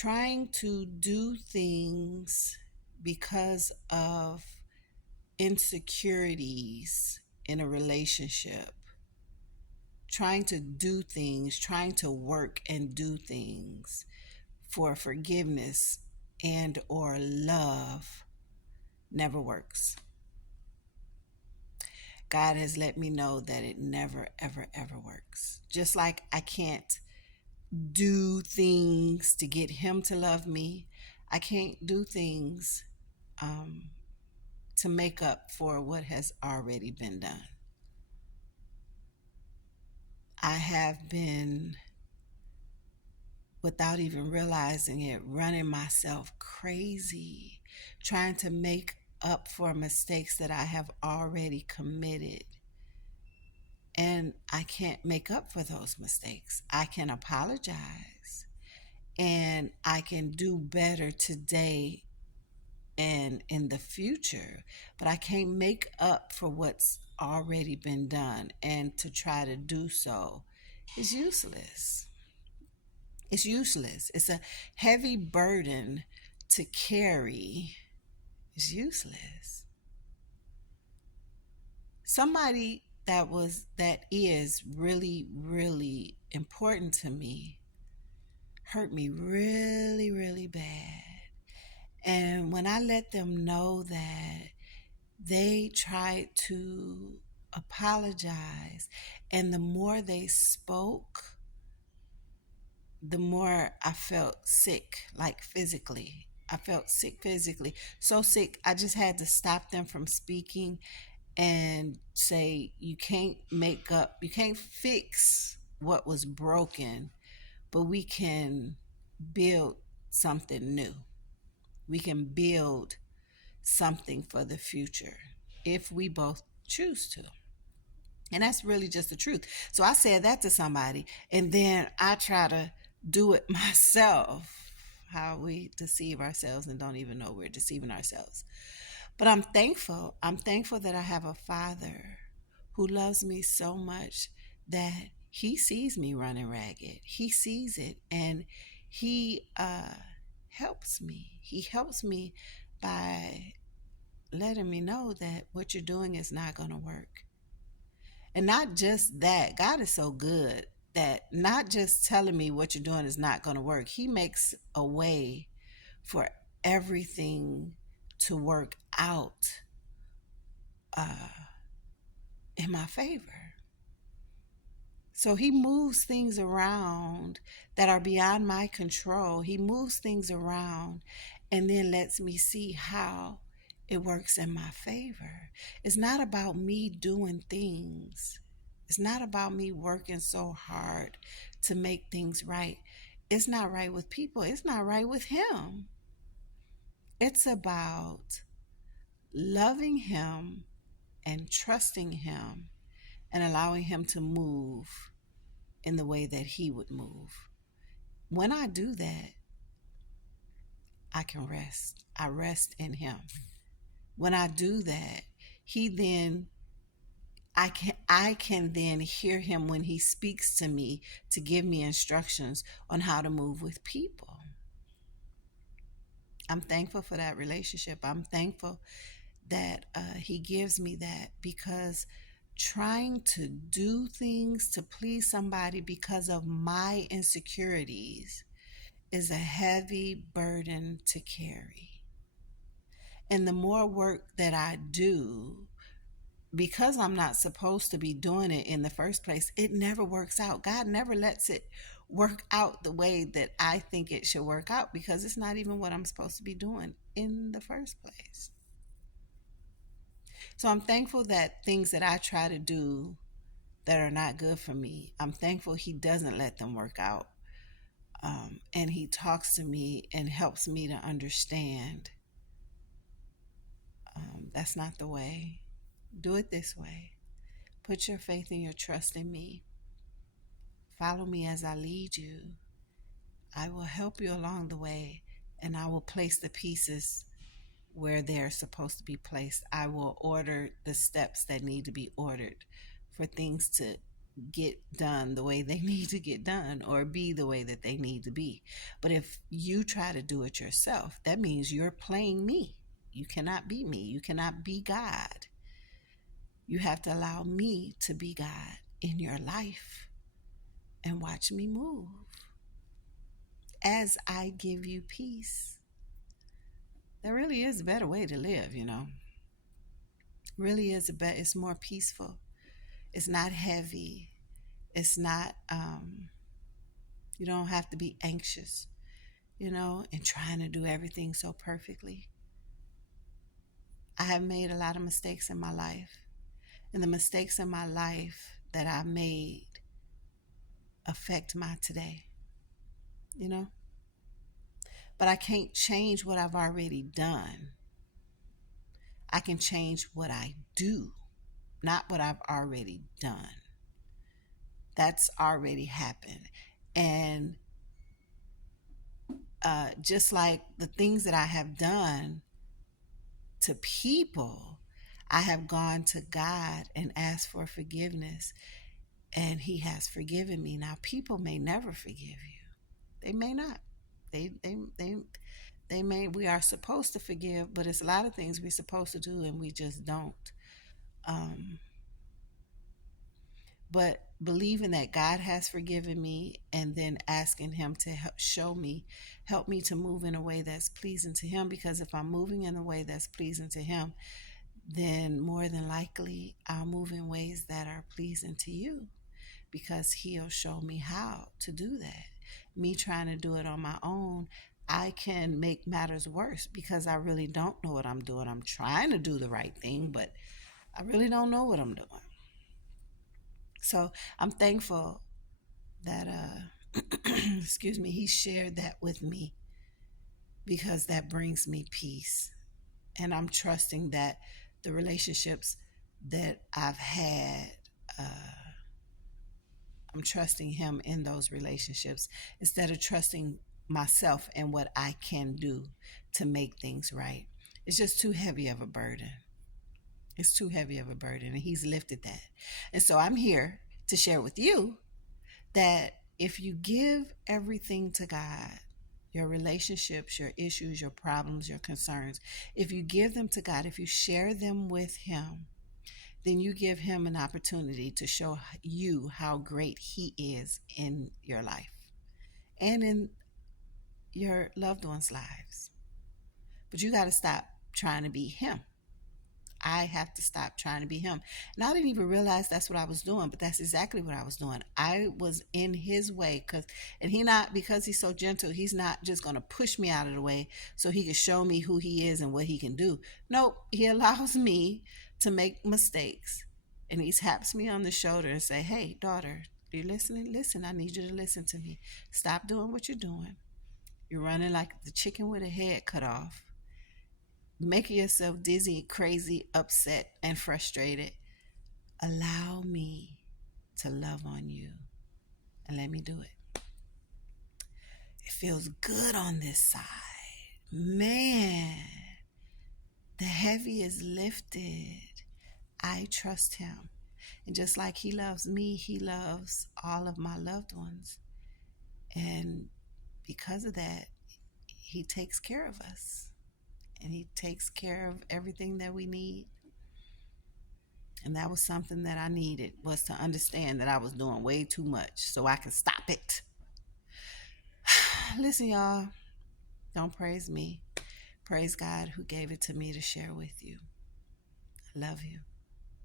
trying to do things because of insecurities in a relationship, trying to do things, trying to work and do things for forgiveness and or love never works. God has let me know that it never, ever, ever works. Just like I can't do things to get him to love me, I can't do things um, to make up for what has already been done. I have been, without even realizing it, running myself crazy, trying to make up for mistakes that I have already committed. And I can't make up for those mistakes. I can apologize and I can do better today and in the future, but I can't make up for what's already been done. And to try to do so is useless. It's useless. It's a heavy burden to carry. It's useless. Somebody that is really, really important to me hurt me really, really bad. And when I let them know that, they tried to apologize, and the more they spoke, the more I felt sick, like physically. I felt sick physically, so sick I just had to stop them from speaking and say, you can't fix what was broken, but we can build something new. We can build something for the future if we both choose to. And that's really just the truth. So I said that to somebody, and then I try to do it myself. How we deceive ourselves and don't even know we're deceiving ourselves. But I'm thankful. I'm thankful that I have a father who loves me so much that he sees me running ragged. He sees it, and he helps me. He helps me by letting me know that what you're doing is not going to work. And not just that, God is so good that not just telling me what you're doing is not going to work, He makes a way for everything to work out uh, in my favor. So He moves things around that are beyond my control. He moves things around and then lets me see how it works in my favor. It's not about me doing things. It's not about me working so hard to make things right. It's not right with people. It's not right with Him. It's about loving Him and trusting Him and allowing Him to move in the way that He would move. When I do that, I can rest. I rest in Him. When I do that, He then I can then hear Him when He speaks to me to give me instructions on how to move with people. I'm thankful for that relationship. I'm thankful that He gives me that, because trying to do things to please somebody because of my insecurities is a heavy burden to carry. And the more work that I do, because I'm not supposed to be doing it in the first place, it never works out. God never lets it work out the way that I think it should work out, because it's not even what I'm supposed to be doing in the first place. So I'm thankful that things that I try to do that are not good for me, I'm thankful He doesn't let them work out. And He talks to me and helps me to understand that's not the way. Do it this way. Put your faith and your trust in me. Follow me as I lead you. I will help you along the way, and I will place the pieces where they're supposed to be placed. I will order the steps that need to be ordered for things to get done the way they need to get done or be the way that they need to be. But if you try to do it yourself, that means you're playing me. You cannot be me. You cannot be God. You have to allow me to be God in your life and watch me move as I give you peace. There really is a better way to live, you know. Really is a better, it's more peaceful. It's not heavy. It's not, you don't have to be anxious, you know, and trying to do everything so perfectly. I have made a lot of mistakes in my life, and the mistakes in my life that I made affect my today, you know. But I can't change what I've already done. I can change what I do, not what I've already done. That's already happened. And just like the things that I have done to people, I have gone to God and asked for forgiveness, and He has forgiven me. Now, people may never forgive you. They may not. They they they they may. We are supposed to forgive, but it's a lot of things we're supposed to do, and we just don't. Um, but believing that God has forgiven me, and then asking Him to help me to move in a way that's pleasing to Him. Because if I'm moving in a way that's pleasing to Him, then more than likely I'll move in ways that are pleasing to you, because He'll show me how to do that. Me trying to do it on my own, I can make matters worse because I really don't know what I'm doing. I'm trying to do the right thing, but I really don't know what I'm doing. So I'm thankful that, excuse me, He shared that with me, because that brings me peace. And I'm trusting that the relationships that I've had, I'm trusting Him in those relationships instead of trusting myself and what I can do to make things right. It's just too heavy of a burden. It's too heavy of a burden, and He's lifted that. And so I'm here to share with you that if you give everything to God, your relationships, your issues, your problems, your concerns, if you give them to God, if you share them with Him, then you give Him an opportunity to show you how great He is in your life and in your loved ones' lives. But you got to stop trying to be Him. I have to stop trying to be Him. And I didn't even realize that's what I was doing, but that's exactly what I was doing. I was in His way, because He's so gentle, He's not just going to push me out of the way so He can show me who He is and what He can do. Nope, He allows me to make mistakes, and He taps me on the shoulder and say, "Hey, daughter, are you listening? Listen, I need you to listen to me. Stop doing what you're doing. You're running like the chicken with a head cut off, making yourself dizzy, crazy, upset, and frustrated. Allow me to love on you, and let me do it. It feels good on this side. Man, the heavy is lifted. I trust Him. And just like He loves me, He loves all of my loved ones. And because of that, He takes care of us. And He takes care of everything that we need. And that was something that I needed, was to understand that I was doing way too much so I could stop it. Listen, y'all, don't praise me. Praise God who gave it to me to share with you. I love you.